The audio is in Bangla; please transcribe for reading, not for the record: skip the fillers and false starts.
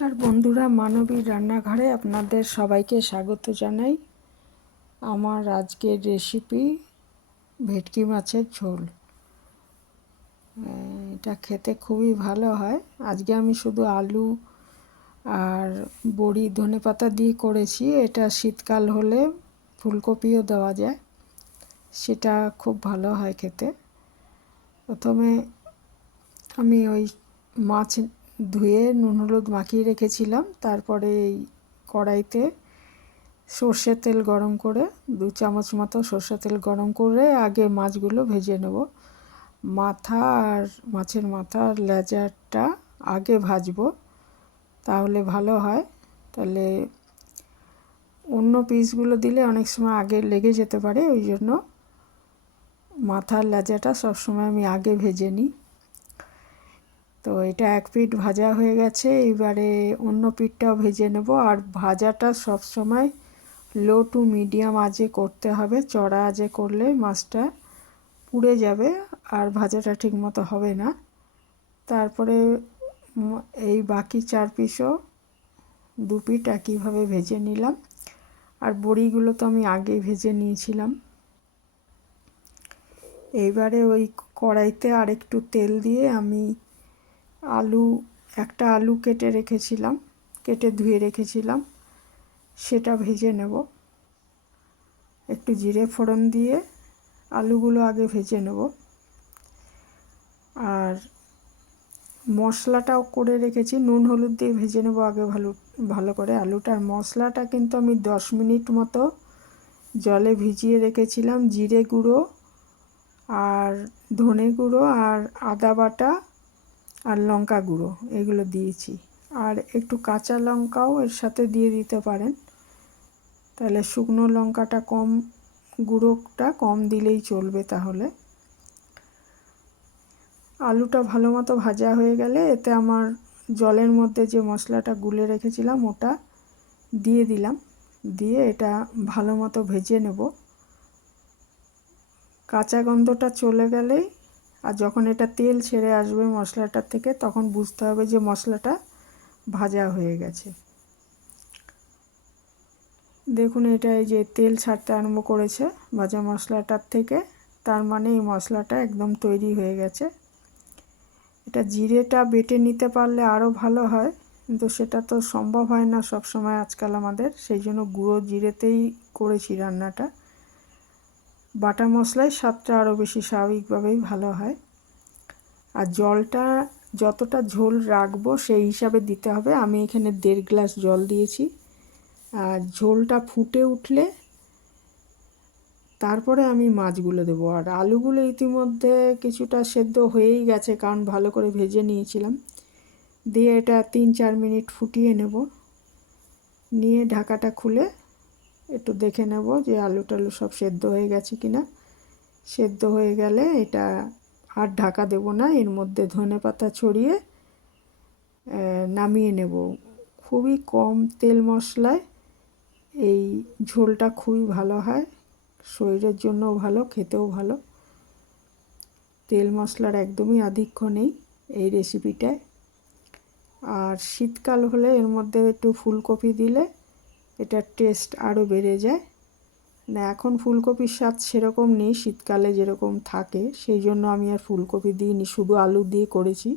নমস্কার বন্ধুরা, মানবীর রান্নাঘরে আপনাদের সবাইকে স্বাগত জানাই। আমার আজকের রেসিপি ভেটকি মাছের ঝোল। এটা খেতে খুবই ভালো হয়। আজকে আমি শুধু আলু আর বড়ি ধনেপাতা দিয়ে করেছি। এটা শীতকাল হলে ফুলকপিও দেওয়া যায়, সেটা খুব ভালো হয় খেতে। প্রথমে আমি ওই মাছ ধুয়ে নুন হলুদ মাখিয়ে রেখেছিলাম। তারপরে এই কড়াইতে সর্ষের তেল গরম করে 2 চামচ মতো সর্ষের তেল গরম করে আগে মাছগুলো ভেজে নেব। মাথা আর মাছের মাথা আর লেজারটা আগে ভাজবো, তাহলে ভালো হয়। তাহলে অন্য পিসগুলো দিলে অনেক সময় আগে লেগে যেতে পারে, ওই জন্য মাথার লেজাটা সবসময় আমি আগে ভেজে নিই। তো এটা এক পিঠ ভাজা হয়ে গেছে, এবারে অন্য পিঠটাও ভেজে নেব। আর ভাজাটা সব সময় লো টু মিডিয়াম আঁচে করতে হবে। চড়া আঁচে করলে মাছটা পুড়ে যাবে আর ভাজাটা ঠিকমতো হবে না। তারপরে এই বাকি 4 পিসও 2 পিঠ একইভাবে ভেজে নিলাম। আর বড়িগুলো তো আমি আগেই ভেজে নিয়েছিলাম। এইবারে ওই কড়াইতে আরেকটু তেল দিয়ে আমি একটা আলু কেটে ধুয়ে রেখেছিলাম, সেটা ভেজে নেব। একটু জিরে ফোড়ন দিয়ে আলুগুলো আগে ভেজে নেব। আর মশলাটাও করে রেখেছি, নুন হলুদ দিয়ে ভেজে নেব আগে ভালো করে আলুটার। মশলাটা কিন্তু আমি 10 মিনিট মতো জলে ভিজিয়ে রেখেছিলাম। জিরে গুঁড়ো আর ধনে গুঁড়ো আর আদা বাটা আর লঙ্কা গুঁড়ো এগুলো দিয়েছি। আর একটু কাঁচা লঙ্কাও এর সাথে দিয়ে দিতে পারেন, তাহলে শুকনো লঙ্কাটা গুঁড়োটা কম দিলেই চলবে। তাহলে আলুটা ভালো মতো ভাজা হয়ে গেলে এতে আমার জলের মধ্যে যে মশলাটা গুলে রেখেছিলাম ওটা দিয়ে দিলাম। দিয়ে এটা ভালো মতো ভেজে নেব। কাঁচা গন্ধটা চলে গেলেই, আর যখন এটা তেল ছেড়ে আসবে মশলাটার থেকে, তখন বুঝতে হবে যে মশলাটা ভাজা হয়ে গেছে। দেখুন, এটা এই যে তেল ছাড়তে আরম্ভ করেছে ভাজা মশলাটার থেকে, তার মানে এই মশলাটা একদম তৈরি হয়ে গেছে। এটা জিরেটা বেটে নিতে পারলে আরও ভালো হয়, কিন্তু সেটা তো সম্ভব হয় না সব সময় আজকাল আমাদের, সেই জন্য গুঁড়ো জিরেতেই করেছি রান্নাটা। বাটা মশলায় স্বাদটা আরও বেশি স্বাভাবিকভাবেই ভালো হয়। আর জলটা যতটা ঝোল রাখবো সেই হিসাবে দিতে হবে। আমি এখানে 1.5 গ্লাস জল দিয়েছি। আর ঝোলটা ফুটে উঠলে তারপরে আমি মাছগুলো দেবো। আর আলুগুলো ইতিমধ্যে কিছুটা সেদ্ধ হয়েই গেছে, কারণ ভালো করে ভেজে নিয়েছিলাম। দিয়ে এটা 3-4 মিনিট ফুটিয়ে নেব। নিয়ে ঢাকাটা খুলে একটু দেখে নেব যে আলু টালু সব সেদ্ধ হয়ে গেছে কিনা। সেদ্ধ হয়ে গেলে এটা আর ঢাকা দেব না, এর মধ্যে ধনেপাতা ছড়িয়ে নামিয়ে নেব। খুবই কম তেল মশলায় এই ঝোলটা খুবই ভালো হয়, শরীরের জন্যও ভালো, খেতেও ভালো। তেল মশলার একদমই আধিক্য নেই এই রেসিপিটায়। আর শীতকাল হলে এর মধ্যে একটু ফুলকপি দিলে এটার টেস্ট আরও বেড়ে যায়। না, এখন ফুলকপির স্বাদ সেরকম নেই শীতকালে যেরকম থাকে, সেই জন্য আমি আর ফুলকপি দিইনি, শুধু আলু দিয়ে করেছি।